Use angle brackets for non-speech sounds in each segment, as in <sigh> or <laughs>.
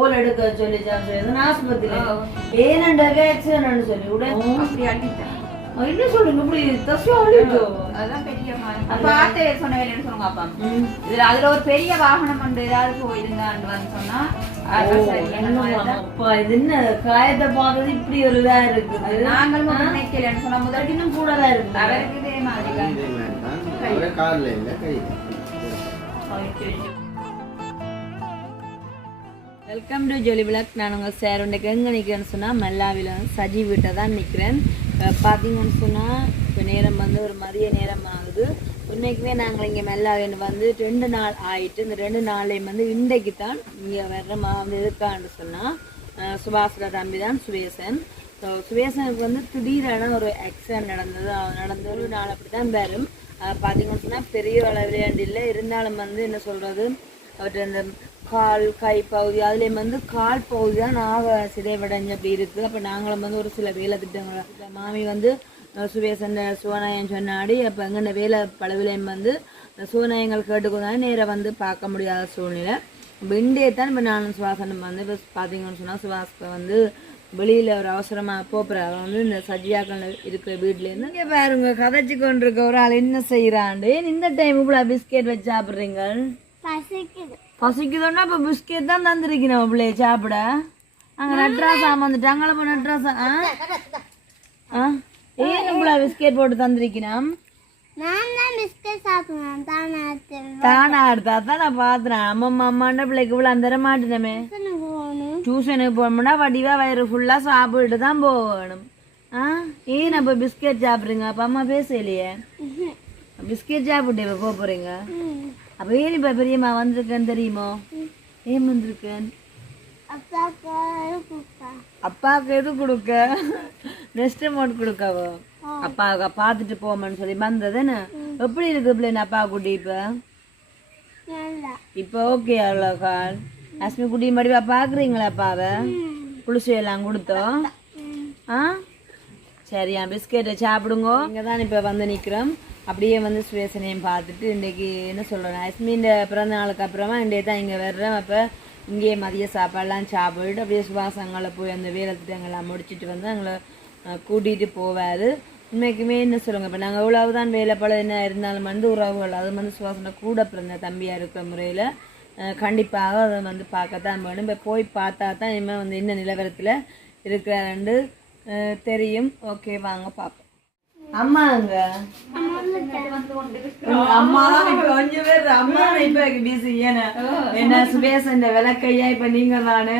கோல் எடுக்க சொல்லி ஆஸ்பத்திரி ஓ. ஏனண்டாக ஆக்சிடென்ட் சொல்லி. உடனே என்ன சொல்லுங்க இப்படி தசை பெரிய பார்த்து சொன்ன வேலைன்னு சொல்லுங்க அப்பா. இதுல அதுல ஒரு பெரிய வாகனம் வந்து ஏதாவது போயிருந்தான்னு சொன்னா அப்பா இது என்ன? காயத்தை பார்த்தது இப்படி ஒரு இதா இருக்குது நாங்கள் மட்டும் நினைக்கலன்னு சொன்னா முதல் இன்னும் கூடதான் இருக்கு. அவருக்கு இதே மாதிரி தான். கார்ல இல்ல வெல்கம் டு ஜொலி விளக் நான் உங்கள் சார் உண்டைக்கு எங்கே நிற்கிறேன்னு சொன்னால் மெல்லாவில் சஜி வீட்டை தான் நிற்கிறேன் பார்த்தீங்கன்னு சொன்னால் இப்போ நேரம் வந்து ஒரு மதிய நேரம் ஆகுது. உண்மைக்குமே நாங்கள் இங்கே மெல்லாவின் வந்து ரெண்டு நாள் ஆயிட்டு இந்த ரெண்டு நாளையும் வந்து இன்றைக்கு தான் இங்கே வர்ற மா வந்து இருக்கான்னு சொன்னால் சுபாஷோட தம்பி தான் சுவேசன். ஸோ சுவேசனுக்கு வந்து திடீரென ஒரு ஆக்சிடென்ட் நடந்தது. அவர் நடந்த ஒரு நாள் அப்படி தான் வரும் பார்த்தீங்கன்னு சொன்னால் பெரிய அளவில் இல்லை. இருந்தாலும் வந்து என்ன சொல்கிறது அவர்கிட்ட அந்த கால் கை பகுதி அதுலேயும் வந்து கால் பகுதி தான் நாக சிதைவடைஞ்சு அப்படி இருக்குது. அப்போ நாங்களும் வந்து ஒரு சில வேலை திட்டங்கள் மாமி வந்து சுவேசன் சுவநாயன் சொன்னாடி அப்போ எங்கென்ன வேலை பலவிலையும் வந்து சிவநாயகங்கள் கேட்டுக்கொண்டாலும் நேராக வந்து பார்க்க முடியாத சூழ்நிலை. இப்போ தான் இப்போ நானும் சுவாசனம் வந்து இப்போ பார்த்தீங்கன்னு சொன்னால் சுவாசத்தை வந்து வெளியில் ஒரு அவசரமாக போப்புற அவன் வந்து இந்த சஜியாக்கள் இருக்கிற வீட்லேருந்து இங்கே பாருங்க கதைச்சு கொண்டிருக்க ஒரு ஆள் என்ன செய்கிறாண்டு இந்த டைம் இவ்வளோ பிஸ்கெட் வச்சு சாப்பிட்றீங்க? பசிக்குதுன்னா இப்போ பிஸ்கெட் தான் தந்துருக்கணும் பிள்ளைய சாப்பிட. அங்கே நட்ராசா வந்துட்டாங்களா இப்போ நட்ராசா ஆ? ஆ? ஏன் இவ்வளோ பிஸ்கெட் போட்டு தந்திருக்கணும்? நான் தான் பிஸ்கட் சாப்பிடுவேன் தானே தானா எடுத்தா தான் நான் பார்த்தேன் அம்மம்மா அம்மாண்ட பிள்ளைக்கு இவ்வளோ தர மாட்டேனமே டியூஷனுக்கு வடிவா வயிறு ஃபுல்லாக சாப்பிட்டு தான் போகணும். ஆ? ஏன் அப்போ பிஸ்கெட் சாப்பிட்றீங்க? அப்போ அம்மா பேசலையே. பிஸ்கெட் சாப்பிட்டு இப்போ போக போகிறீங்க அப்போ ஏன் இப்போ பெரியம்மா வந்திருக்கேன்னு தெரியுமோ? ஏன் வந்திருக்கேன்? அப்பாவுக்கு எது கொடுக்க? நெக்ஸ்ட் அமௌண்ட் கொடுக்கவோ? அப்பாவுக்கு பார்த்துட்டு போமன்னு சொல்லி வந்ததுன்னு எப்படி இருக்கு பிள்ளைங்க அப்பா குட்டி இப்போ? இப்போ ஓகே அவ்வளோ கால் அஸ்மி குட்டி மடிவா பார்க்குறீங்களா அப்பாவை? எல்லாம் கொடுத்தோம் ஆ? சரியா பிஸ்கெட்டை சாப்பிடுங்க. இங்கே தான் இப்போ வந்து நிற்கிறோம் அப்படியே வந்து சுவேசனையும் பார்த்துட்டு இன்றைக்கி என்ன சொல்கிறேன் அஸ்மின் பிறந்த நாளுக்கு அப்புறமா இன்றைய தான் இங்கே வர்றோம். அப்போ இங்கேயே மதிய சாப்பாடெல்லாம் சாப்பிட்டு அப்படியே சுபாசங்களை போய் அந்த வேலை திட்டங்கள்லாம் முடிச்சிட்டு வந்து எங்களை கூட்டிகிட்டு போவார். இன்னைக்குமே என்ன சொல்லுங்க இப்போ நாங்கள் எவ்வளவுதான் வேலை பல என்ன இருந்தாலும் வந்து உறவுகள் அது வந்து சுவாசனை கூட பிறந்த தம்பியாக இருக்கிற முறையில் கண்டிப்பாக அதை வந்து பார்க்கத்தான் வேணும். இப்போ போய் பார்த்தா தான் இனிமேல் வந்து என்ன நிலவரத்தில் இருக்கிறாண்டு தெரியும். ஓகே வாங்க பார்ப்போம் அம்மா. அங்க அம்மா கொஞ்சம் பேர் அம்மா இப்ப பிஸி ஏன்னா என்ன விளக்கையா இப்ப நீங்க நானு?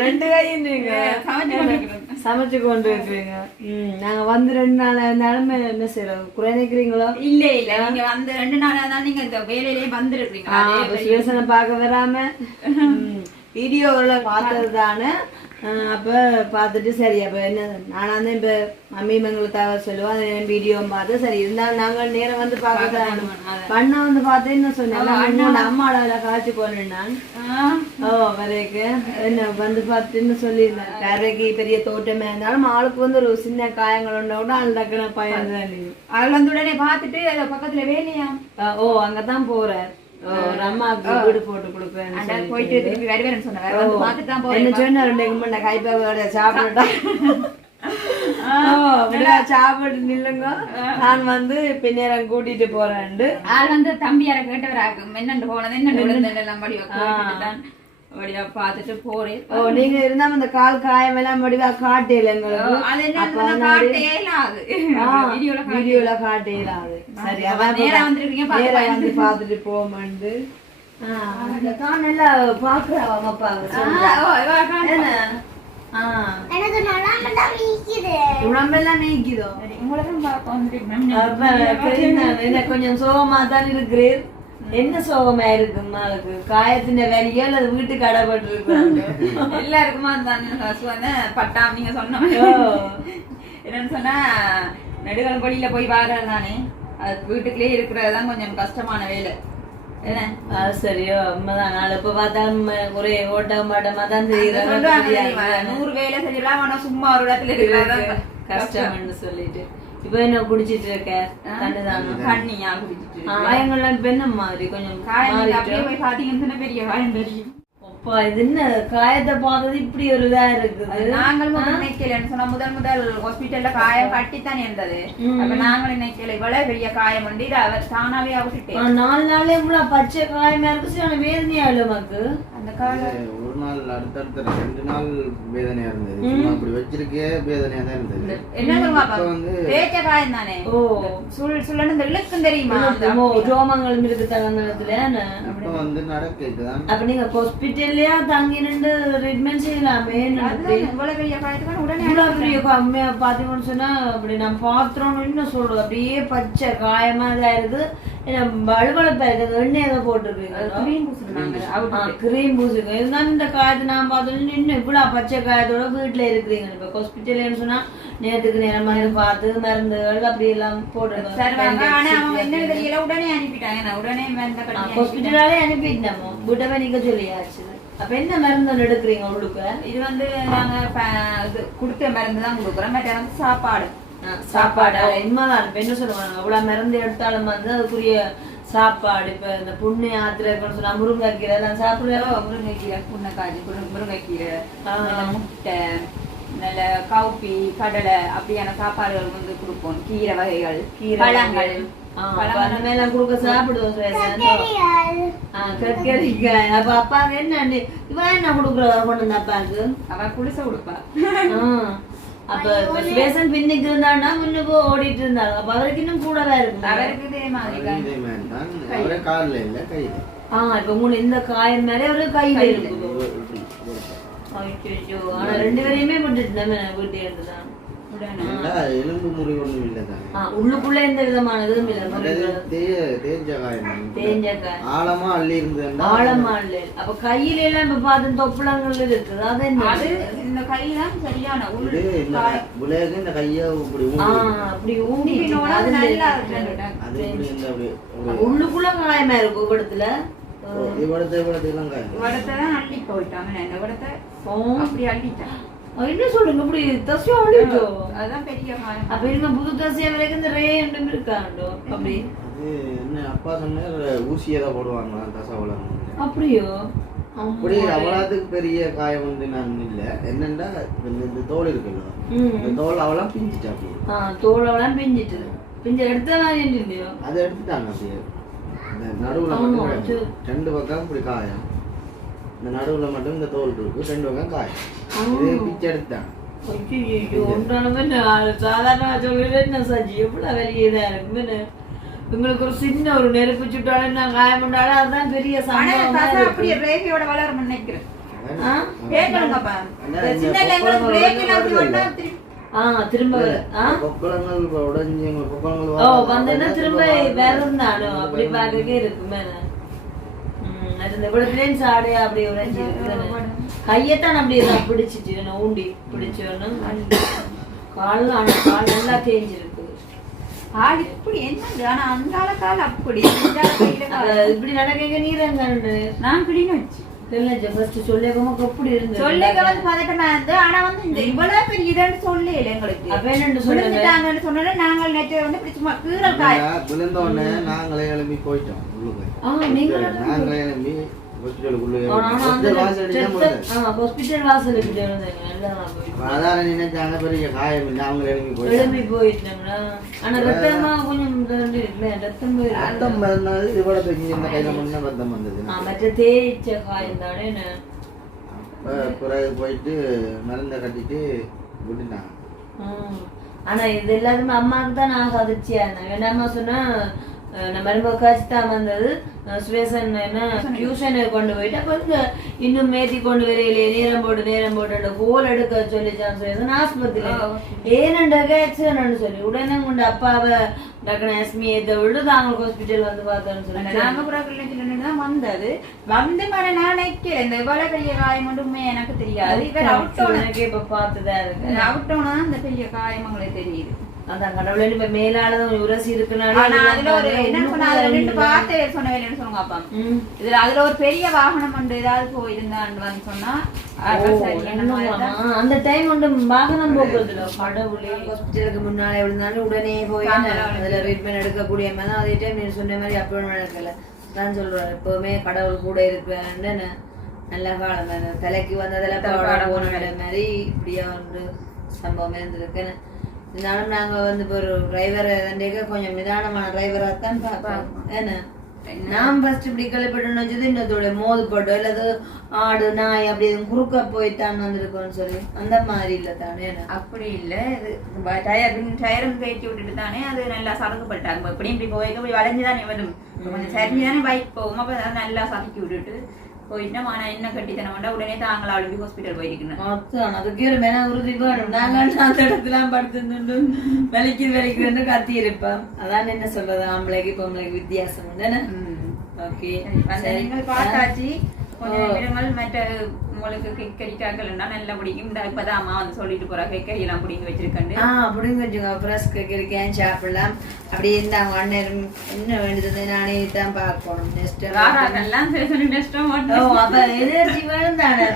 ரெண்டு கையும் நீங்க சமைச்சு கொண்டு இருக்கிறீங்க நாங்க வந்து ரெண்டு நாள் இருந்தாலும் என்ன செய்யறோம் குறை நிக்கிறீங்களோ இல்ல. இல்ல நீங்க வந்து ரெண்டு நாளா தான் நீங்க இந்த வேலையிலேயே வந்திருக்கீங்க சுவேசனை பார்க்க வராம வீடியோவில் பார்த்தது தானே அப்போ பார்த்துட்டு சரி அப்போ என்ன நானாக தான் இப்போ மம்மி மங்களுக்கு தவிர சொல்லுவோம் அதை வீடியோ பார்த்து சரி இருந்தாலும் நாங்கள் நேரம் வந்து பார்க்க தான் பண்ண வந்து பார்த்து என்ன சொன்னேன் அம்மா அளவில் காய்ச்சி போனேன் நான் ஓ வரைக்கு என்ன வந்து பார்த்துன்னு சொல்லியிருந்தேன் கரைக்கு பெரிய தோட்டமே இருந்தாலும் ஆளுக்கு வந்து ஒரு சின்ன காயங்கள் உண்டா கூட ஆள் டக்குன பயம் தான் அவள் வந்து உடனே பார்த்துட்டு அது பக்கத்துல வேலையா ஓ அங்கதான் போறார் ஓ, ஒரு அம்மாவுக்கு வீடு போட்டு கொடுப்பேன் போயிட்டு திருப்பி வருவேன்னு சொன்னேன் வந்து பார்த்துட்டு தான் போறேன். என்ன சொன்ன ரெண்டு கும்பிட கைப்பாவோட விடா, சாப்பிட்டு நில்லுங்க. நான் வந்து பின்னேரம் கூட்டிட்டு போறேன்ட்டு. ஆள் வந்து தம்பியார கேட்டவராக்கும் என்னண்டு போனது என்னண்டு விழுந்தது எல்லாம் படி அப்படியா பார்த்துட்டு போறேன். ஓ நீங்க இருந்தா அந்த கால் காயம் எல்லாம் முடிவா காட்டல எங்களுக்கு. அது என்ன காட்டே இல்லாது வீடியோல வீடியோல காட்டலாது சரி அதான் நேரா வந்திருக்கீங்க, நேரா வந்து பாத்துட்டு போமாண்டு கொஞ்சம் சோகமா தான் இருக்கிறீர்? என்ன சோகமா இருக்கு அம்மாளுக்கு காயத்தின் வேலையோ அல்லது வீட்டுக்கு அடப்பட்டு இருக்கு <laughs> எல்லாருக்குமா அந்த பட்டா நீங்க சொன்ன. என்னன்னு சொன்னா நெடுகல் படியில போய் வாடுறது தானே அது வீட்டுக்குள்ளேயே இருக்கிறது தான் கொஞ்சம் கஷ்டமான வேலை. என்ன? அது சரியோ உண்மைதான். நாளை இப்ப பார்த்தாலும் ஒரே ஓட்ட மாட்டமா தான் தெரியுது. நூறு வேலை செஞ்சிடலாம் ஆனா சும்மா ஒரு இடத்துல இருக்கிறது கஷ்டம்னு சொல்லிட்டு. இப்ப என்ன குடிச்சிட்டு இருக்க? தண்ணிதானா? தண்ணியா குடிச்சிட்டு காயங்கள்லாம் இப்ப என்ன மாதிரி? கொஞ்சம் காயம் பாத்தீங்கன்னா பெரிய காயம் தெரியும். அப்பா இது என்ன? காயத்தை பார்த்தது இப்படி ஒரு இதா இருக்குது. நாங்களும் முதல் நினைக்கலன்னு சொன்னா முதல் முதல் ஹாஸ்பிட்டல்ல காயம் கட்டித்தானே இருந்தது. அப்ப நாங்களும் நினைக்கல இவ்வளவு பெரிய காயம் உண்டு. இது அவர் தானாவே நாலு நாளே இவ்வளவு பச்சை காயமா இருக்கு வேதனையா இல்ல உனக்கு. அந்த ஒரு நாள் அடுத்தடுத்த ரெண்டு நாள் வேதனையா இருந்தது. சும்மா அப்படி வச்சிருக்கே வேதனையா தான் இருந்தது. என்ன சொல்லுவா இப்ப வந்து தேய்ச்ச காயம் தானே ஓ சுள் சுள்ளன்னு இந்த இழுக்கும் தெரியுமா? அந்த ஓ, ரோமங்கள் இருக்கு தகுந்தத்துல இப்ப வந்து நடக்குதான் அப்ப நீங்க ஹாஸ்பிட்டல்லயா தங்கி நின்று ட்ரீட்மெண்ட் செய்யலாமே இவ்வளவு பெரிய காயத்துக்கு உடனே இவ்வளவு பெரிய கம்மியா பாத்தீங்கன்னு சொன்னா அப்படி நான் பாத்திரம் இன்னும் சொல்றது அப்படியே பச்சை காயமா தான் இருக்கு ஏன்னா வலுவலுப்பா இருக்குது எண்ணெய் ஏதோ போட்டிருக்கீங்க. கிரீம் பூசிருக்கோம் இருந்தாலும் இந்த காயத்தை நான் பார்த்தோம் இன்னும் இவ்வளவு பச்சை காயத்தோட வீட்டுல இருக்கிறீங்க. இப்ப ஹாஸ்பிட்டல்னு சொன்னா நேரத்துக்கு நேரம் மருந்து பார்த்து மருந்துகள் அப்படி எல்லாம் போட்டுருக்கோம் தெரியல உடனே அனுப்பிட்டாங்க. நான் உடனே ஹாஸ்பிட்டலாலே அனுப்பிட்டோமோ விட்டவே நீங்க சொல்லியாச்சு. அப்ப என்ன மருந்து ஒண்ணு எடுக்கிறீங்க உள்ளுக்கு இது வந்து நாங்க கொடுத்த மருந்து தான் கொடுக்குறோம். மற்ற வந்து சாப்பாடு. சாப்பாடு. இப்ப என்ன சொல்லுவாங்க? அவ்வளவு மருந்து எடுத்தாலும் வந்து அதுக்குரிய சாப்பாடு. இப்ப இந்த புண்ணு ஆத்திரக்கணும் சொன்னா முருங்கைக்கீரை. எல்லாம் சாப்பிடுறோம் முருங்கைக்கீரை. புண்ணக்காய் முருங்கை முருங்கைக்கீரை. முட்டை நல்ல கவுப்பி கடலை. அப்படியான சாப்பாடுகள் வந்து கொடுப்போம். கீரை வகைகள் கீரை பழங்கள். அப்ப என்ன இவன் என்ன கொடுக்குறதா கொண்டு வந்த அப்பாவுக்கு? அவ குளிச கொடுப்பா. ஆ, அப்ப சுரேஷன் பின்னுக்கு இருந்தான்னா முன்னுக்கு ஓடிட்டு இருந்தாங்க அப்ப அவருக்கு இன்னும் கூடவே இருக்கு அவருக்கு இதே மாதிரி கால்ல இல்ல கையில. ஆ இப்ப மூணு இந்த காயம் மாதிரி அவரு கையில ஆனா ரெண்டு பேரையுமே விட்டுட்டு வீட்டை எலும்பு முறிவு ஒண்ணும் இல்ல தான். ஆ, உள்ளுக்குள்ள எந்த விதமான இதுவும் இல்லை ஆழமா அள்ளி இருந்ததுன்னா ஆழமா இல்லை அப்ப கையில எல்லாம் இப்ப பார்த்து தொப்புளங்கள் இருக்குது. அது என்ன? அது இந்த கைதான் சரியான இது இந்த கைய இப்படி அப்படி ஊண்டி ஊண்டினோட அது நல்லா. இருக்கு. உள்ளுக்குள்ள காயமா காயம் தான் அள்ளி போயிட்டாங்க அப்படி அள்ளிட்டேன் என்ன சொல்லுங்க? இப்படி தசியா அழிச்சோ அதுதான் பெரிய அப்ப இருக்க புது தசியா வரைக்கும் இந்த ரே ரெண்டும் இருக்காண்டோ? அப்படி. என்ன அப்பா சொன்னார் ஊசியை தான் போடுவாங்க தசவளம் அப்படியோ? அப்படி அவ்வளோத்துக்கு பெரிய காயம் வந்து நான் இல்லை. என்னண்டா இந்த இந்த தோல் இருக்குல்ல? இந்த தோல் அவளாம் பிஞ்சிட்டா அப்படி. ஆ தோலெல்லாம் பிஞ்சிட்டு. பிஞ்ச எடுத்த இருந்தியோ அதை எடுத்துட்டாங்க அப்படியே. நடுவுல. ரெண்டு பக்கம் இப்படி காயம். இந்த நடுவுல மட்டும் இந்த தோல் இருக்கு. ரெண்டு பக்கம் காயம் இது பிச்சை எடுத்துட்டாங்க ஐயோ ஒன்றாலுமே நான் சாதாரண சொல்லுறது என்ன சஜி? எவ்வளவு வெளியே தான் இருக்கு என்ன? உங்களுக்கு ஒரு சின்ன ஒரு நெருப்பு சுட்டாலும் நான் காயம் பண்ணாலும் அதுதான் பெரிய இருக்கு. அப்படியே பிரேக்கியோட வளரும் நினைக்கிறேன். திரும்ப. திரும்ப வேற இருந்தாலும் அப்படி பார்க்கவே இருக்குமே. ம், அது இந்த விடத்துலேயும் சாடு அப்படி இருக்குது கையத்தான் அப்படியே தான் பிடிச்சிட்டு ஊண்டி பிடிச்சோன்னு கால் ஆனா கால் நல்லா தேஞ்சிருக்கு. ஆள் இப்படி என்னது ஆனா அந்தால கால் அப்படி இப்படி நடக்க நீரங்காண்டு நான் கிளீன் வச்சு. நாங்கள் எழும்பி போயிட்டோம் நாங்களே அந்த ஹாஸ்பிட்டல் வாசலுக்கு அதான் நினைச்சாங்க பெரிய காயம் இல்லை. அவங்க போயிட்டாங்களா? ஆனா ரத்தமா கொஞ்சம் ரெண்டு இருக்குல்ல, ரத்தம் வந்தது கையில் ரத்தம் மற்ற தேய்ச்ச காயம் தானே என்ன? பிறகு போயிட்டு மருந்தை கட்டிட்டு விட்டுட்டாங்க. ஆனா இது எல்லாருமே அம்மாவுக்கு தான் நான் அதிர்ச்சியா இருந்தேன் வேண்டாமா சொன்னா நம்ம காய்ச்சி தான் வந்தது சுவேசன் என்ன டியூஷனை கொண்டு போயிட்டு அப்ப இங்க இன்னும் மேத்தி கொண்டு வரையிலே நேரம் போட்டு நேரம் போட்டு கோல் எடுக்க சொல்லிச்சான் சுவேசன் ஆஸ்பத்திரியில ஏனண்டாக ஆக்சிடென்ட் சொல்லி உடனே கொண்டு அப்பாவை டக்குனு எஸ்மி ஏத்த விட்டு தாங்க ஹாஸ்பிட்டல் வந்து பார்த்தோன்னு சொல்லி நாங்க கூட கிளினிக்ல தான் வந்தது வந்து மேல நான் நினைக்கல இந்த இவ்வளவு பெரிய காயம் மட்டுமே எனக்கு தெரியாது இவர் அவுட்டோன எனக்கு இப்ப பார்த்துதான் இருக்கு அவுட்டோனா அந்த பெரிய காயம் உங்களுக்கு தெரியுது அதான் கடவுளே இப்ப மேலானதும் உரசி ஆனா அதுல ஒரு என்ன சொன்னா அதுல ரெண்டு இருக்குனால வார்த்தை சொன்ன வேலைன்னு சொல்லுங்க அப்பா. இதுல அதுல ஒரு பெரிய வாகனம் வந்து ஏதாவது போயிருந்தான்னு சொன்னா தான். அந்த டைம் வந்து வாகனம் போக்குறதுல. கடவுளே. ஹாஸ்பிட்டலுக்கு முன்னாலே விழுந்தாலும் உடனே போய் அதுல ட்ரீட்மெண்ட் எடுக்கக்கூடிய மாதிரி அதே டைம் நீ சொன்ன மாதிரி அப்போ நடக்கல நான் சொல்றேன் எப்பவுமே கடவுள் கூட இருப்பேன்னு நல்ல காலம். தலைக்கு வந்ததுல பாட போன மாதிரி இப்படியா வந்து சம்பவம் இருந்திருக்குன்னு இருந்தாலும் நாங்க வந்து இப்போ ஒரு டிரைவரை கொஞ்சம் நிதானமான டிரைவரா தான் பார்ப்போம். ஏன்னா நான் ஃபர்ஸ்ட் இப்படி கழிப்பிட்டு வச்சது இன்னத்தோட மோது போட்டோ இல்லது ஆடு நாய் அப்படி எதுவும் குறுக்க போய்த்தான் வந்திருக்கோன்னு சொல்லி. அந்த மாதிரி இல்ல தானே அப்படி இல்ல இது டயர் டயரும் கட்டி விட்டுட்டு தானே அது நல்லா சறுக்கப்பட்டாங்க. இப்படி இப்படி போய் இப்படி வளைஞ்சு தானே வரும் கொஞ்சம் சரிஞ்சு தானே பைக் போகும். அப்ப நல்லா சறுக்கி விட்டுட்டு போயிட்டு ஆனா என்ன கட்டித்தனம் பண்ணா உடனே தாங்களா அழுப்பி ஹாஸ்பிட்டல் போயிருக்கணும் அதுக்கு ஒரு மென உறுதி வேணும் நாங்க அந்த இடத்துல படுத்து விலைக்கு விலைக்குன்னு கத்தி இருப்போம் அதான் என்ன சொல்றது ஆம்பளைக்கு பொம்பளைக்கு வித்தியாசம் உண்டு ஓகே அந்த நீங்கள் பார்த்தாச்சு கொஞ்சம் நிமிடங்கள் மற்ற உங்களுக்கு கெக்கரிக்காக்கள்னா நல்லா பிடிக்கும். இந்த இப்பதான் அம்மா வந்து சொல்லிட்டு போறா கெக்கரி எல்லாம் பிடிங்கி வச்சிருக்கேன் ஆ அப்படின்னு கொஞ்சம் ஃப்ரெஷ் இருக்கேன் சாப்பிடலாம் அப்படியே இந்த அவங்க அண்ணன் என்ன வேண்டியது நானே தான் பார்க்கணும். நெக்ஸ்ட் நஷ்டம் ஓ மாட்டோம் அப்ப எனர்ஜி வேணும் தானே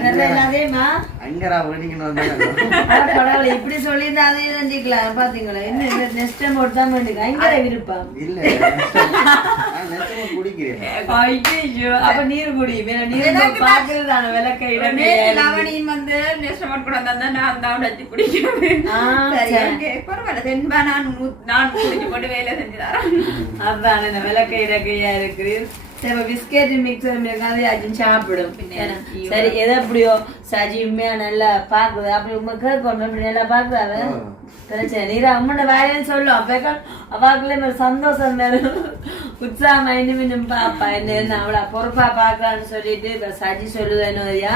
அதேமா அங்கரா கடவுளே, இப்படி சொல்லியிருந்தா அதே செஞ்சுக்கலாம். பாத்தீங்களா? என்ன இந்த நெக்ஸ்ட் டைம் மட்டும் தான் வேண்டியது பயங்கர விருப்பம். இல்ல குடிக்கிறேன். அப்ப நீர் குடி. வேற நீர் பாக்குறதான விளக்க நேத்து லவணியும் வந்து நெஸ்டமோட் கூட வந்தா நான் தான் வச்சு. ஓகே பரவாயில்ல தென்பா நான் நான் குடிச்சு போட்டு வேலை செஞ்சு தரேன். அதான் இந்த விளக்க இறக்கையா இருக்கு. சரி இப்ப பிஸ்கெட் மிக்சர் இருக்காது அது சாப்பிடும் சரி எது எப்படியோ சஜி உண்மையா நல்லா பாக்குது அப்படி உண்மை கேட்கணும் அப்படி நல்லா பாக்குறாவ பிரச்சனை நீரா அம்மன வேலைன்னு சொல்லும் ஒரு சந்தோஷம் வரும் உற்சாகம் இன்னும் இன்னும் பாப்பா என்ன அவளை பொறுப்பா பாக்கலான்னு சொல்லிட்டு இப்ப சஜி சொல்லுவேன்னு வரியா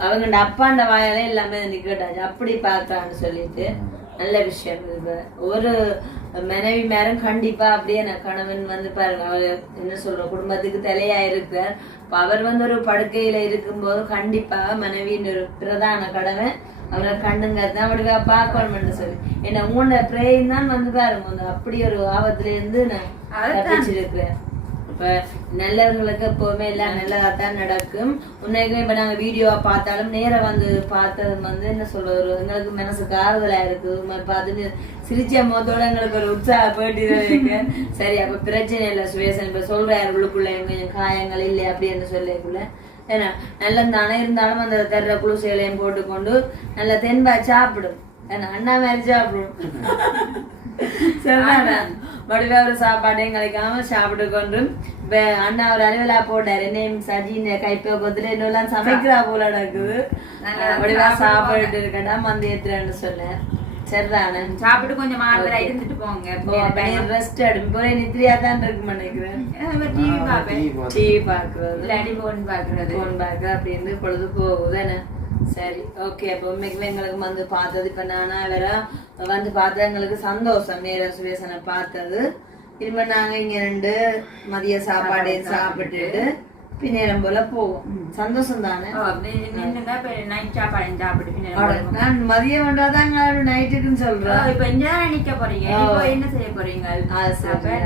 அவங்க அப்பாண்ட வாயாலே எல்லாமே நிக்கட்டாச்சு அப்படி பாக்குறான்னு சொல்லிட்டு நல்ல விஷயம் இது. ஒரு மனைவி மேலும் கண்டிப்பா அப்படியே கணவன் வந்து பாருங்க அவர் என்ன சொல்ற குடும்பத்துக்கு தலையா இருக்கார் இப்ப அவர் வந்து ஒரு படுக்கையில இருக்கும்போது கண்டிப்பா மனைவியின் ஒரு பிரதான கடமை அவரை கண்ணுங்க தான். அவருக்கு பார்க்கணும்னு சொல்லி. என்ன உங்களோட பிரேயும் தான் வந்து பாருங்க அப்படி ஒரு ஆபத்துல இருந்து நான் தப்பிச்சிருக்கிறேன் இப்ப நல்லவர்களுக்கு எப்பவுமே எல்லாம் நல்லதா தான் நடக்கும். உன்னைக்குமே இப்ப நாங்க வீடியோவா பார்த்தாலும் நேராக வந்து பார்த்தது வந்து என்ன சொல்றது ஒரு எங்களுக்கு மனசுக்கு ஆறுதலா இருக்கு இப்போ பார்த்துட்டு சிரிச்ச முகத்தோட எங்களுக்கு ஒரு உற்சாக போயிட்டு இருக்கு. சரி அப்ப பிரச்சனை இல்லை சுவேசன் இப்ப சொல்றாரு உள்ளுக்குள்ள கொஞ்சம் காயங்கள் இல்லை அப்படின்னு சொல்லக்குள்ள ஏன்னா நல்ல தானே இருந்தாலும் அந்த தர்ற சேலையும் போட்டுக்கொண்டு நல்ல தென்பா சாப்பிடும். அண்ணா மாதிரி சாப்பிடும் சரிதானே வடிவா ஒரு சாப்பாடையும் கிடைக்காம சாப்பிட்டு கொண்டு இப்ப அண்ணா ஒரு அலுவலா போட்டாரு. என்னையும் சஜின்னு கைப்பக்கத்துல இன்னும் சமைக்கிறா போல நடக்குது. வடிவா சாப்பிட்டு இருக்கட்டா மந்த ஏத்துறேன்னு சொன்னேன். சரிதானே சாப்பிட்டு கொஞ்சம் மாறுதலா இருந்துட்டு போங்க. ரெஸ்ட் போற தான் இருக்கு நினைக்கிறேன். டிவி பாப்பேன் டிவி பாக்குறது இல்லாட்டி போன் பாக்குறது போன் அப்படின்னு பொழுது போகுதானே சரி ஓகே அப்போ உண்மைக்குமே எங்களுக்கு வந்து பார்த்தது இப்ப நானா வேற வந்து பார்த்தா எங்களுக்கு சந்தோஷம். நேர சுவேசனை பார்த்தது. திரும்ப நாங்க இங்க ரெண்டு மதிய சாப்பாடு சாப்பிட்டுட்டு பின்னேரம் போல போவோம். சந்தோஷம் தானே? நான் மதியம் வந்தாதாங்க நைட்டுக்குன்னு ஓ, சொல்றேன் இப்ப தானே நிக்க போறீங்க? என்ன செய்ய போறீங்க?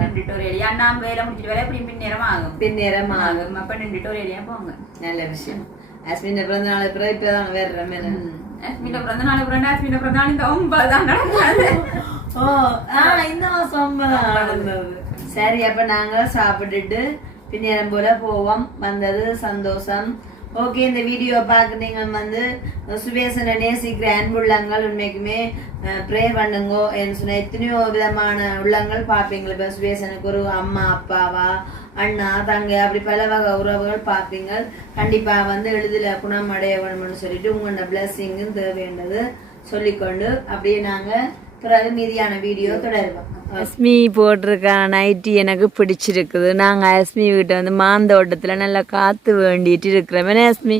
நின்றுட்டு ஒரு ஏரியா நான் வேலை முடிச்சிட்டு வர இப்படி பின்னேரம் ஆகும். பின்னேரம் ஆகும். அப்ப நின்றுட்டு ஒரு ஏரியா போங்க. நல்ல விஷயம். அஸ்மின் பிறந்த நாள் பிறகு இப்பதான் வேற ரமேன. அஸ்மின பிறந்த நாள் பிறந்த அஸ்மின பிறந்த நாள் இந்த ஒன்பது தான் நடக்காது ஓ ஆ இந்த ஒன்பதாம் நடந்தது சரி அப்ப நாங்க சாப்பிட்டுட்டு பின்னேரம் போல போவோம். வந்தது சந்தோஷம். ஓகே இந்த வீடியோ பார்க்குறீங்க வந்து சுவேசனை நேசிக்கிற அன்புள்ளங்கள் உண்மைக்குமே ப்ரே பண்ணுங்கோ. என்று சொன்ன எத்தனையோ விதமான உள்ளங்கள் பார்ப்பீங்க. இப்போ சுவேசனுக்கு ஒரு அம்மா அப்பாவா அண்ணா தங்கை அப்படி பல வகை உறவுகள் பார்ப்பீங்க கண்டிப்பா வந்து எளிதில் குணம் அடைய வேணும்னு சொல்லிட்டு உங்களோட பிளஸ்ஸிங்கும் தேவைன்றது சொல்லிக்கொண்டு அப்படியே நாங்க பிறகு மீதியான வீடியோ தொடருவோம். அஸ்மி போட்டிருக்க நைட்டி எனக்கு பிடிச்சிருக்குது. நாங்க அஸ்மி வீட்டை வந்து மாந்தோட்டத்துல நல்லா காத்து வேண்டிட்டு இருக்கிறோம். என்ன அஸ்மி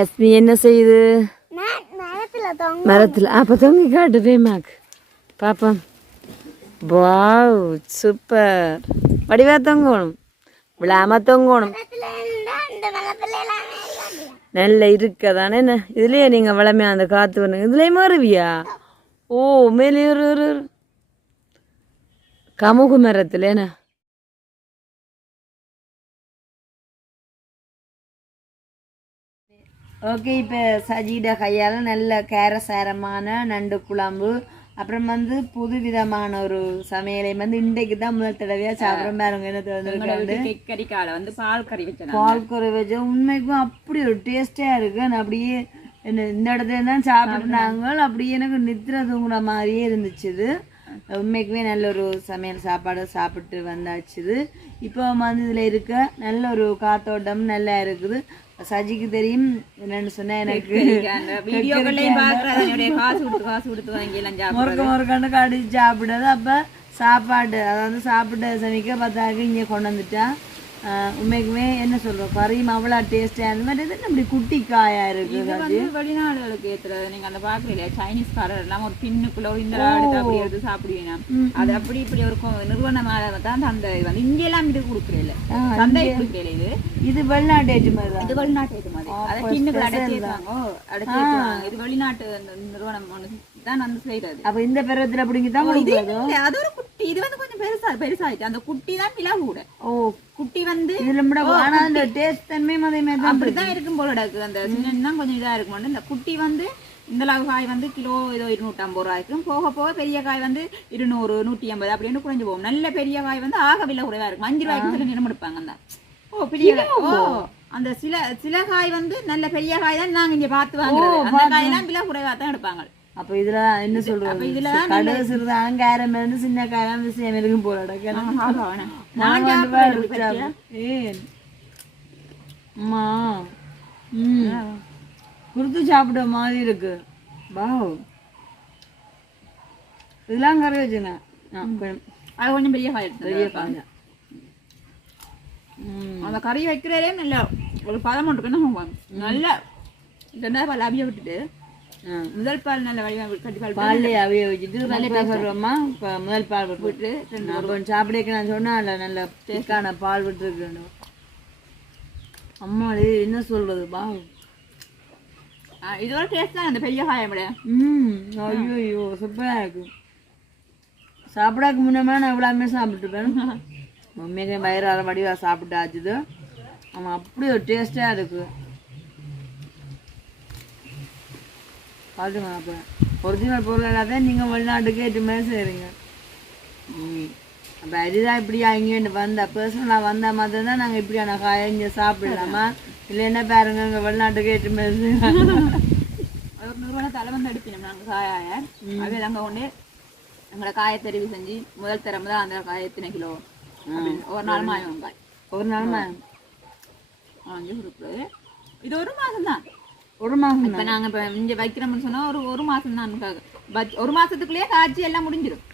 அஸ்மி என்ன செய்யுது நான் மரத்துல அப்ப தொங்கி காட்டு பேமாக்கு பாப்போம். வாவ் சூப்பர் வடிவா தொங்கணும். விழாம தொங்கணும் மரத்துல நல்ல இருக்கதானே என்ன? இதுலயே நீங்க வளமையா அந்த காத்து வரணும் இதுலயே மாறுவியா? ஓ மேலே ஒரு ஒரு கமுகு மரத்துல என்ன? ஓகே இப்போ சஜீட கையால் நல்ல கேரசாரமான நண்டு குழம்பு அப்புறம் வந்து புது விதமான ஒரு சமையலை வந்து இன்றைக்கு தான் முதல் தடவையாக சாப்பிட்ற பாருங்க என்ன திறந்துருக்காண்டு கறிக்கால வந்து பால் கறி வச்சேன் பால் குறை வச்ச உண்மைக்கும் அப்படி ஒரு டேஸ்டாக இருக்கு. நான் அப்படியே இந்த இடத்துல தான் சாப்பிட்டுனாங்க. அப்படியே எனக்கு நித்திர தூங்குற மாதிரியே இருந்துச்சு இது உண்மைக்குமே நல்ல ஒரு சமையல் சாப்பாடு சாப்பிட்டு வந்தாச்சுது. இப்போ வந்து இதில் இருக்க நல்ல ஒரு காத்தோட்டம் நல்லா இருக்குது. சஜிக்கு தெரியும் என்னன்னு சொன்னா எனக்கு அந்த வீடியோக்கள்லையும் பார்க்குறது என்னுடைய காசு கொடுத்து காசு கொடுத்து வாங்கி எல்லாம் சாப்பிடுறது முறுக்க முறுக்கன்னு கடிச்சு சாப்பிடுறது அப்போ சாப்பாடு அதாவது சாப்பிட்ட சமைக்க பார்த்தாக்க இங்கே கொண்டு வந்துட்டா ஆஹ் உண்மைக்குமே என்ன சொல்றோம் கறியும் அவ்வளோ டேஸ்டாக இருந்த மாதிரி இது இப்படி குட்டி காயா இருக்கு இது வந்து வெளிநாடுகளுக்கு ஏத்துறது. நீங்க அந்த பாக்குறீங்க சைனீஸ் காரர் எல்லாம் ஒரு பின்னுக்குள்ள இந்த எடுத்து அப்படி எடுத்து சாப்பிடுவீங்க. அது அப்படி இப்படி ஒரு நிறுவனமாக தான் அந்த இது வந்து இங்க எல்லாம் இது கொடுக்குறேன் சந்தை கொடுக்குறேன் இது. இது வெளிநாட்டு ஏற்று மாதிரி தான். இது வெளிநாட்டு மாதிரி அதை பின்னுக்குள்ள அடைச்சி அடைச்சி இது வெளிநாட்டு நிறுவனம் தான் வந்து செய்யறது அப்போ இந்த பருவத்தில் அப்படிங்க தான் அது? ஒரு இது வந்து கொஞ்சம் பெருசா பெருசாயிடுச்சு அந்த குட்டி தான் விலை கூட ஓ குட்டி வந்து டேஸ்ட் தன்மையும் அதே மாதிரி தான் அப்படிதான் இருக்கும் போல இருக்கு அந்த சின்ன கொஞ்சம் இதா இருக்கும் இந்த குட்டி வந்து இந்த அளவு காய் வந்து கிலோ ஏதோ இருநூற்றம்பது ரூபா இருக்கும் போக போக பெரிய காய் வந்து இருநூறு நூற்றி ஐம்பது அப்படின்னு குறைஞ்சு போகும் நல்ல பெரிய காய் வந்து ஆக விலை குறைவா இருக்கும் அஞ்சு ரூபாய்க்கு சில நிலம் எடுப்பாங்க அந்த ஓ பெரிய. ஓ அந்த சில சில காய் வந்து நல்ல பெரிய காய் தான் நாங்க இங்க பார்த்து வாங்குறது அந்த காயெல்லாம் விலை குறைவா தான் எடுப்பாங்க அப்போ இதில் என்ன சொல்றது? இதுல கடுகு சிறுதான் கேரம் இருந்து சின்ன காரம் விஷயம் இருக்கும் போல. ஏன் அம்மா ம். குடுத்து சாப்பிட மாதிரி இருக்கு. வாவ். இதெல்லாம் கறி வச்சுங்க கொஞ்சம் அது கொஞ்சம் பெரிய பெரிய காஞ்சா ம். அந்த கறி வைக்கிறதே நல்ல ஒரு பதம் என்ன நல்ல பால் அவிய விட்டுட்டு முதல் பால் நல்ல வடிவா கட்டி பால் பால்லே அவிய வச்சுட்டு நல்ல இப்போ முதல் பால் விட்டு விட்டு ரெண்டு அப்போ சாப்பிடக்க நான் சொன்னேன்ல நல்ல தேக்கான பால் விட்டுருக்கணும் அம்மாடி என்ன சொல்றது பா ஆ, இது ஒரு டேஸ்ட் தான் அந்த பெரிய காயம் ம் ஐயோ ஐயோ சூப்பராக இருக்கு. சாப்பிடாக்கு முன்னமே நான் எவ்வளோமே சாப்பிட்டுப்பேன் மம்மிக்கு <laughs> வயிறார வடிவா சாப்பிட்டாச்சுது. அவன் அப்படி ஒரு டேஸ்டாக இருக்கு. பார்த்துங்க அப்போ. ஒரிஜினல் பொருள் எல்லாத்தையும் நீங்கள் வெளிநாட்டுக்கு ஏற்ற மாதிரி செய்கிறீங்க அப்போ அதுதான் இப்படியா? இங்கேருந்து வந்த பர்சனலாக வந்த மாதிரி தான் நாங்கள் இப்படியான காயை இங்கே சாப்பிடலாமா? இல்லைன்னா பாருங்க இங்கே வெளிநாட்டுக்கு ஏற்ற மாதிரி செய்கிறாங்க அது ஒரு நிறுவனத்தால வந்து எடுப்பினோம் நாங்கள் காய அவையில் அங்கே கொண்டு எங்களை காயை தெரிவு செஞ்சு முதல் தரம் தான் அந்த காய் எத்தனை கிலோ? ஒரு நாள் மாயம் காய் ஒரு நாள் கொடுக்குறது. இது ஒரு மாதம் தான் ஒரு மாதம் இப்போ நாங்கள் இப்போ இங்கே வைக்கிறோம்னு சொன்னால் ஒரு ஒரு மாதம் தான் பட் ஒரு மாதத்துக்குள்ளேயே காய்ச்சி எல்லாம் முடிஞ்சிடும்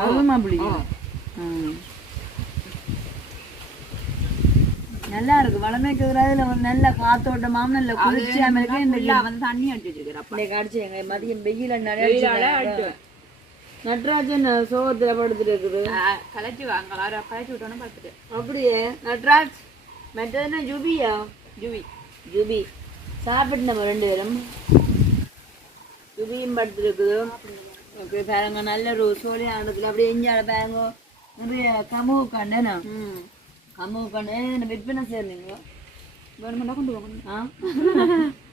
அதுவும் அப்படி. நல்லா இருக்கு. வளமைக்கு எதிராக நல்ல காத்தோட்டமாம் நல்ல குளிர்ச்சியாம இருக்கு இந்த வந்து தண்ணி அடிச்சு இன்னைக்கு அடிச்சு மதியம் வெயில நிறைய நட்ராஜன் சோகத்துல படுத்துட்டு இருக்குது? கலைச்சி வாங்க. கலைச்சி விட்டோன்னு பார்த்துட்டு. அப்படியே. நட்ராஜ் மற்றதுன்னா ஜுபியா? ஜூவி ஜுபி. சாப்பிட்டு நம்ம ரெண்டு பேரும் ஜுபியும் படுத்துருக்குது. ஓகே பாருங்க நல்ல ஒரு சோழியானதுல அப்படியே எஞ்சால பாருங்க. நிறைய கமுகு கண்டேனா கமுகு கண்டு விற்பனை சேர்ந்தீங்க வேணுமெண்டா கொண்டு போகணும் ஆ?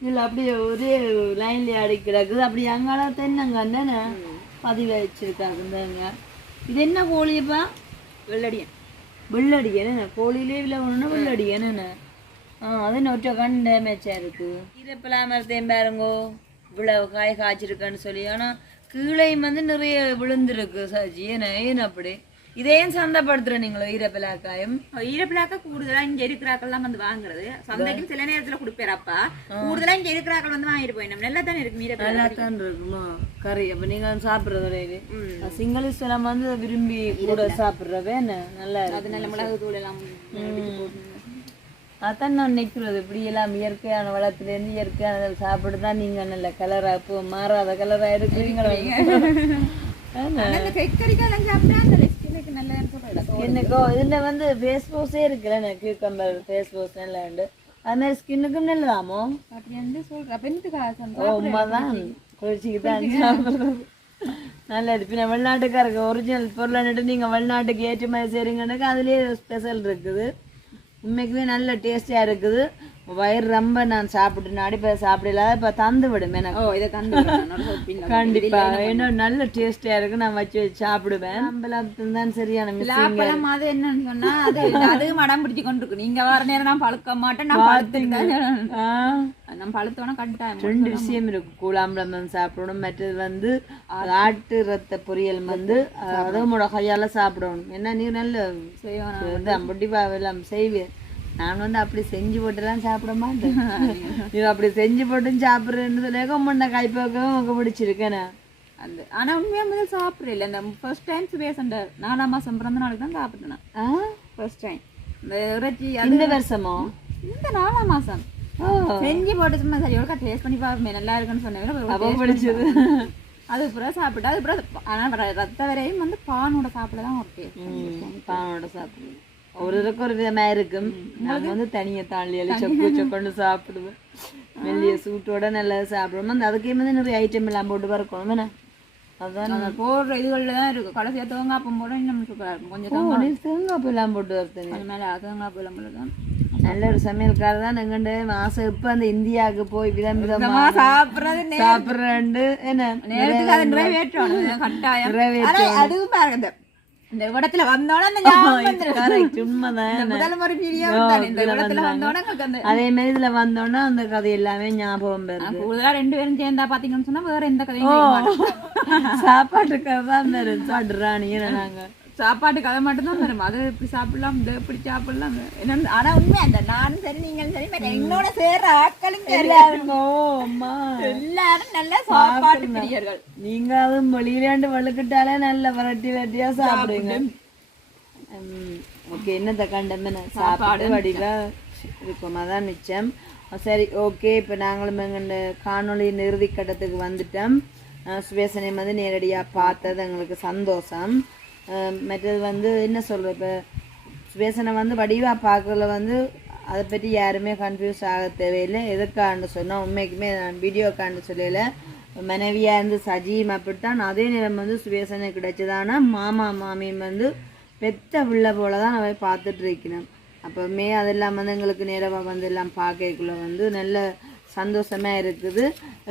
இல்லை அப்படியே ஒரே லைன்ல அடி கிடக்குது. அப்படி அங்கால தென்னங்கன்னு பதிவு வச்சிருக்காங்க. இது என்ன கோழியப்பா வெள்ளடியன். வெள்ளடி என்ன? கோழிலே இல்லை ஒன்று வெள்ளடி என்ன? ஆ அது ஒற்றை கண் டேமேஜாக இருக்கு. கீரைப்பெல்லாம் மரத்தையும் பாருங்கோ. இவ்வளவு காய் காய்ச்சிருக்கான்னு சொல்லி. ஆனால் கீழையும் வந்து நிறைய விழுந்திருக்கு சாஜி. ஏன்னா ஏன் அப்படி? இதையும் சந்தைப்படுத்துற நீங்களோ ஈரப்பிலாக்காயம் ஈரப்பிளாக்க கூடுதலா இங்க இருக்கிறாக்கெல்லாம் வந்து வாங்குறது. சந்தைக்கும் சில நேரத்துல கொடுப்பேறப்பா. கூடுதலா இங்க இருக்கிறாக்கள் வந்து வாங்கிட்டு போயிடும் நல்லா தானே நல்லா இருக்குமா? கறி அப்போ நீங்கள் சாப்பிட்றது சிங்களஸ் எல்லாம் வந்து விரும்பி கூட சாப்பிட்றவே என்ன? நல்லா இருக்கு. அது நல்ல மிளகு தூள் எல்லாம் அதான் நான் நிற்கிறது இப்படி எல்லாம் இயற்கையான வளத்துலேருந்து இயற்கையான சாப்பிட்டு தான் நீங்கள் நல்ல கலராக இப்போ மாறாத கலராக சொல்றேன் என்னக்கோ இதில் வந்து ஃபேஸ் வாஷே இருக்குல்ல கியூக்கம்பர் ஃபேஸ் வாஷ் நல்லா உண்டு. அது மாதிரி ஸ்கின்னுக்கும் நல்லதாமோ? உண்மைதான். குளிர்ச்சிக்கு. தான் சாப்பிட்றது. நல்ல இது பின்ன வெளிநாட்டுக்காரங்க ஒரிஜினல் பொருளானிட்டு நீங்க வெளிநாட்டுக்கு ஏற்றுமதி செய்றீங்கன்னாக்கா அதுலயே ஸ்பெஷல் இருக்குது. உண்மைக்குமே நல்ல டேஸ்டியா இருக்குது. வயிறு ரொம்ப நான் சாப்பிட்டு அடிப்பை சாப்பிடல இப்ப தந்து விடும் எனக்கு. ஓ இதை தந்து கண்டிப்பா. ஏன்னா நல்ல டேஸ்டியா இருக்கு. நான் வச்சு வச்சு சாப்பிடுவேன். அம்பலத்துல தான் சரியான மிஸ் லாப்பழம் அது என்னன்னு சொன்னா அது அது மடம் பிடிச்சு கொண்டு இருக்கு நீங்க வர நேரம் நான் பழுக்க மாட்டேன் நான் பழுத்துருக்கேன் நான் பழுத்தோன்னா கட்டாயம். ரெண்டு விஷயம் இருக்கு. கூழாம்பழம் சாப்பிடணும். மற்றது வந்து ஆட்டு. ரத்த பொரியல் வந்து அதோட கையால சாப்பிடணும். என்ன நீ நல்ல வந்து அம்பட்டி பாவெல்லாம் செய்வேன். நான் வந்து அப்படி செஞ்சு போட்டுலாம் சாப்பிட மாட்டேன். நீ அப்படி செஞ்சு போட்டும் சாப்பிட்றேன்னு முன்ன கைப்பக்கம் உங்க பிடிச்சிருக்கேன் அந்த ஆனா உண்மையா முதல் சாப்பிடல இந்த ஃபர்ஸ்ட் டைம் சுபேசண்ட நாலாம் மாசம் பிறந்த நாளுக்கு தான் சாப்பிட்டேன். ஆ? ஃபர்ஸ்ட் டைம் இந்த இறைச்சி அது இந்த வருஷமோ? இந்த நாலாம் மாசம். ஓ. செஞ்சு போட்டு சும்மா சரி ஒருக்கா டேஸ்ட் பண்ணி பார்ப்போம் நல்லா இருக்குன்னு அப்போ பிடிச்சது. அது பிறகு சாப்பிட்டு அது பிறகு ஆனா ரத்த வரையும் வந்து பானோட சாப்பிட தான் ஒரு. ம், பானோட சாப்பிடுவேன் ஒரு ஒரு விதமா இருக்கும். நான் வந்து தனியா தாண்டி சொக்கு சொக்கொண்டு சாப்பிடுவேன் மெல்லிய சூட்டோட நல்லா சாப்பிடுவோம். அந்த அதுக்கே வந்து நிறைய ஐட்டம் எல்லாம் போட்டு பறக்கணும் என்ன அதான். போடுற இதுகளில் தான் இருக்கு. கடைசியாக தேங்காய் போட இன்னும் சூப்பராக இருக்கும். கொஞ்சம் தேங்காய் எல்லாம் போட்டு வருத்தனே மேலே தேங்காய் போல போல தான். நல்ல ஒரு சமையல்காரர் தான் எங்கண்டு மாசம் இப்ப அந்த இந்தியாவுக்கு போய் விதம் விதமா சாப்பிட்றது சாப்பிடுறேன் என்ன? நிறைவேற்றணும். கட்டாயம். அதுவும் பாருங்க இந்த- இடத்துல வந்தோட அதே மாதிரி இதுல வந்தோன்னா அந்த கதை எல்லாமே ஞாபகம் வருது. கூடுதலா ரெண்டு பேரும் சேர்ந்தா பாத்தீங்கன்னு சொன்னா வேற எந்த கதையும். சாப்பாட்டுக்காக தான் சாப்பிடுறானீங்க நாங்க. சாப்பாட்டு கதை மட்டும்தான் வரும் அது இப்படி சாப்பிடலாம் இது இப்படி சாப்பிடலாம். என்னன்னு ஆனா உண்மை அந்த நானும் சரி நீங்களும் சரி மற்ற என்னோட சேர்ற ஆட்களும் எல்லாரும் நல்ல சாப்பாட்டு பிரியர்கள். நீங்க அதுவும் வெளியிலாண்டு வழுக்கிட்டாலே நல்ல வரட்டி வரட்டியா சாப்பிடுங்க. ஓகே என்னத்த கண்டமே சாப்பாடு வடிவா இருக்கும். அதான் மிச்சம். சரி ஓகே இப்போ நாங்களும் எங்கள்ட காணொளி இறுதி கட்டத்துக்கு வந்துட்டோம். சுவேசனை வந்து நேரடியாக பார்த்தது எங்களுக்கு சந்தோஷம். மற்றது வந்து என்ன சொல்கிற இப்போ சுவேசனை வந்து வடிவாக பார்க்கல வந்து அதை பற்றி யாருமே கன்ஃபியூஸ் ஆக தேவையில்லை. எதுக்காண்டு சொன்னால் உண்மைக்குமே நான் வீடியோக்காண்டு சொல்லல. மனைவியாக இருந்து சஜீம் அப்படித்தான். அதே நேரம் வந்து சுவேசனை கிடைச்சதானா மாமா மாமியும் வந்து பெத்த பிள்ளை போல தான் அவை பார்த்துட்டு அப்போமே அப்போவுமே அதெல்லாம் வந்து எங்களுக்கு நேரமாக வந்து எல்லாம் பார்க்கக்குள்ள வந்து நல்ல சந்தோஷமாக இருக்குது.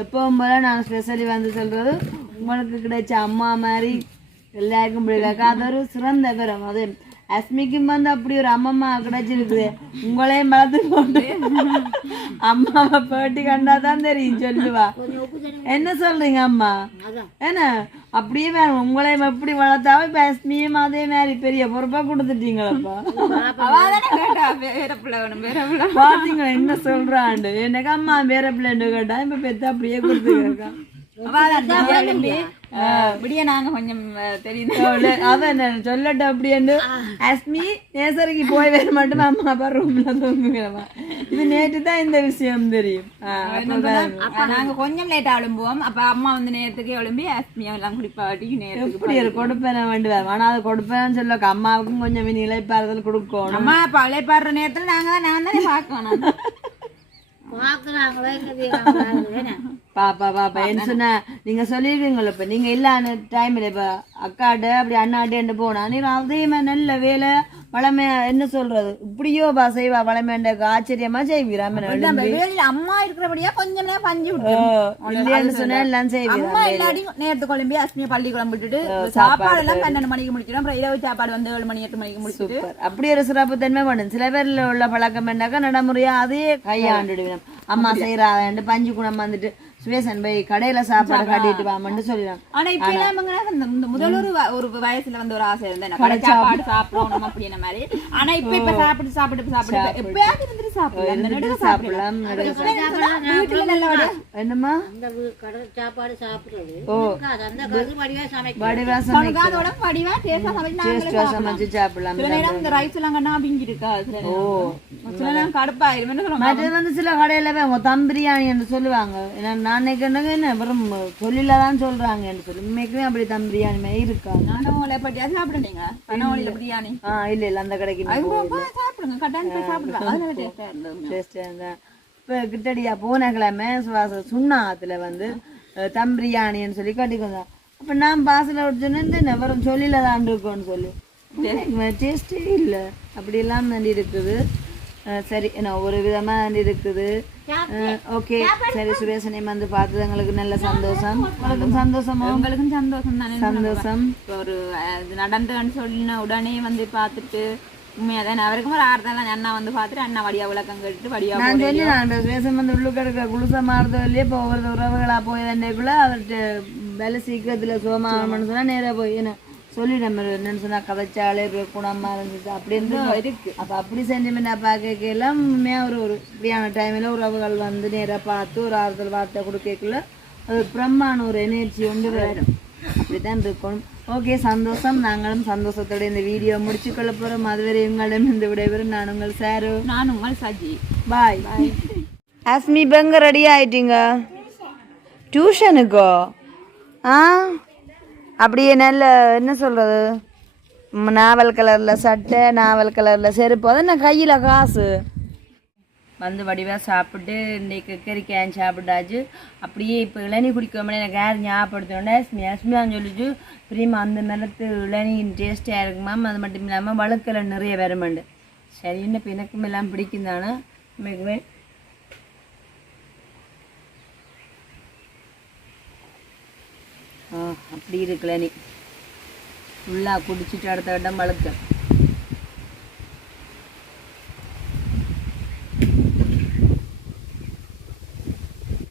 எப்பவும் போல் நான் ஸ்பெஷலி வந்து சொல்கிறது உங்களுக்கு கிடைச்ச அம்மா மாதிரி எல்லாருக்கும் பிடிக்காக்கா அது ஒரு சிறந்த விவரம் அது அஸ்மிக்கும் வந்து அப்படி ஒரு அம்மம்மா கிடைச்சிருக்குது உங்களையும் வளர்த்து போட்டு அம்மாவை பேட்டி கண்டா தான் தெரியும் சொல்லுவா. என்ன சொல்றீங்க அம்மா? என்ன? அப்படியே வேணும் உங்களையும் எப்படி வளர்த்தாவும் இப்ப அஸ்மியும் அதே மாதிரி பெரிய பொறுப்பா கொடுத்துட்டீங்களப்பா பாத்தீங்களா என்ன சொல்றாண்டு எனக்கு அம்மா வேற பிள்ளைன்னு கேட்டா இப்ப பெத்த அப்படியே கொடுத்துருக்கா இப்படியே நாங்க கொஞ்சம் அஹ், தெரியுது. அவன் என்ன சொல்லட்டும் அப்படின்னு அஸ்மி நேசரிக்கு போய் வேற மட்டும் அம்மா அப்பா ரூம்ல இது நேற்று தான் இந்த விஷயம் தெரியும். அப்ப நாங்க கொஞ்சம் லேட்டா எழும்புவோம் அப்ப அம்மா வந்து நேரத்துக்கு எழும்பி அஸ்மியா எல்லாம் குடிப்பாட்டி நேரத்துக்கு எப்படி ஒரு கொடுப்பேன் வேண்டுவார் ஆனா அது கொடுப்பேன்னு சொல்ல அம்மாவுக்கும் கொஞ்சம் இனி இலைப்பாறுதல் கொடுக்கணும். அம்மா பழைய பாடுற நேரத்துல நாங்க தான் நான் தானே பார்க்கணும். பாப்பா பாப்பா என்ன சொன்ன நீங்க சொல்லிருக்கீங்களா இப்ப? நீங்க இல்லாத டைம்ல இப்ப அக்காட்ட அப்படி அண்ணாட்டேன்ட்டு போனா நீ அதே மாதிரி நல்ல வேலை வளமையா என்ன சொல்றது? இப்படியோ பா செய்வா வளமையாண்டக்கு ஆச்சரியமா செய்வீரா? அம்மா இருக்கிறபடியா கொஞ்சம் நேரம் பஞ்சு இல்லையான்னு சொன்னா எல்லாம் செய்வீரா அம்மா இல்லாட்டி நேரத்துக்கு குழம்பி அஸ்மியா பள்ளிக்கூடம் விட்டுட்டு சாப்பாடு எல்லாம் பன்னெண்டு மணிக்கு முடிச்சிடும். அப்புறம் இரவு சாப்பாடு வந்து ஏழு மணி எட்டு மணிக்கு சூப்பர். அப்படி ஒரு சிறப்பு தன்மை பண்ணும் சில பேர்ல உள்ள பழக்கம் என்னக்கா நடைமுறையா அதே கையாண்டுடுவேன். அம்மா செய்யறாண்டு பஞ்சு குணம் வந்துட்டு சுவேசன் போய் கடையில சாப்பாடு காட்டிட்டு வாமன்னு சொல்லிடுவாங்க. ஆனா இப்ப எல்லாம் முதல் ஒரு ஒரு வயசுல வந்து ஒரு ஆசை இருந்தேன் கடை சாப்பாடு சாப்பிடணும் அப்படின்ற மாதிரி. ஆனா இப்ப இப்ப சாப்பிட்டு சாப்பிட்டு சாப்பிட்டு எப்பயாவது இருந்துட்டு சாப்பிடலாம். சாப்பிடலாம். கடல் சாப்பாடு சாப்பிடுறது ஓ. வடிவா அதோட படிவா டேஸ்டா சமைச்சு. சமைச்சு சாப்பிடலாம். சில நேரம் இந்த ரைஸ் எல்லாம் கண்ணா அப்படிங்க இருக்கா? ஓ. சில நேரம் கடுப்பாயிரும். என்ன சொல்லுவாங்க? மற்றது வந்து சில கடையில போய் அவங்க தம் பிரியாணி என்று சொல்லுவாங்க. ஏன்னா நான் நினைக்கிறேங்க என்ன வெறும் தொழில தான் சொல்றாங்க. என்று சொல்லி உண்மைக்குமே அப்படி தம் பிரியாணி மாதிரி இருக்கா. நானும் பட்டியா சாப்பிடுறீங்க பிரியாணி. ஆ இல்ல இல்ல அந்த கடைக்கு சாப்பிடுங்க கட்டாயம் போய் சாப்பிடுவேன். <laughs> அதனால டேஸ்டா இருந்தது டேஸ்டாக இருந்தேன் இப்போ கிட்டடியா போன கிழமை சுவாச சுண்ணாத்துல வந்து தம் பிரியாணின்னு சொல்லி கட்டிக்கு வந்தேன் அப்ப நான் பாசல சொன்னேன் இந்த நபரம் சொல்லில தான் இருக்கோன்னு சொல்லி. டேஸ்டே இல்லை. அப்படி எல்லாம் தாண்டி இருக்குது. சரி என்ன ஒரு விதமா இருக்குது. ஓகே. சரி சுரேசனையும் வந்து பார்த்தது எங்களுக்கு நல்ல சந்தோஷம். உங்களுக்கும் சந்தோஷமா? உங்களுக்கும் சந்தோஷம் தானே சந்தோஷம். ஒரு இது நடந்துன்னு சொன்ன உடனே வந்து பார்த்துட்டு உண்மையாக தானே அவருக்கும் ஒரு ஆறுதல் அண்ணா வந்து பார்த்துட்டு அண்ணா வடியா விளக்கம் கேட்டு வடியா நான் சொல்லி நான் சுரேசன் வந்து உள்ளுக்கு இருக்கிற குளுச மாறுதோ இல்லையே இப்போ ஒவ்வொரு உறவுகளா போய் தண்டைக்குள்ள அவர்கிட்ட வேலை சீக்கிரத்துல சுகமாகணும்னு சொன்னா நேரா போய் என்ன சொல்லிடம் என்னன்னு சொன்னா கதைச்சாலே இப்ப குணமா இருந்துச்சு அப்படி இருக்கு. அப்ப அப்படி சென்டிமெண்டா பார்க்க எல்லாம் உண்மையா ஒரு ஒரு ஃப்ரீயான டைம்ல உறவுகள் வந்து நேரா பார்த்து ஒரு ஆறுதல் வார்த்தை கொடுக்கக்குள்ள அது பிரம்மான ஒரு எனர்ஜி ஒன்று வரும். அப்படித்தான் இருக்கணும். ஓகே சந்தோஷம். நாங்களும் சந்தோஷத்தோட இந்த வீடியோ முடிச்சுக்கொள்ள போறோம். அதுவரை உங்களிடம் இந்த விடைபெறும். நான் உங்கள் சாரு. நான் உங்கள் சஜி. பாய் அஸ்மி இப்போ எங்கே ரெடி ஆயிட்டீங்க? டியூஷனுக்கோ ஆ? அப்படியே நல்ல என்ன சொல்கிறது நாவல் கலரில் சட்டை நாவல் கலரில் செருப்பு. அது என்ன கையில் காசு? வந்து வடிவாக சாப்பிட்டு இன்றைக்கு கேன் சாப்பிட்டாச்சு. அப்படியே இப்போ இளநி குடிக்காமலே எனக்கு யார் ஞாபகப்படுத்தோன்னே அஸ்மி சொல்லிச்சு பிரியமா அந்த மரத்து இளநியின் டேஸ்ட்டாக இருக்குமாம் அது மட்டும் இல்லாமல் வழுக்கலை நிறைய வருமாண்டு சரின்னு இப்போ எனக்கும் எல்லாம் பிடிக்கும் தானே மிகவே ஆ அப்படி இருக்கல நீ. ஃபுல்லாக குடிச்சிட்டு அடுத்த இடம் வளர்க்க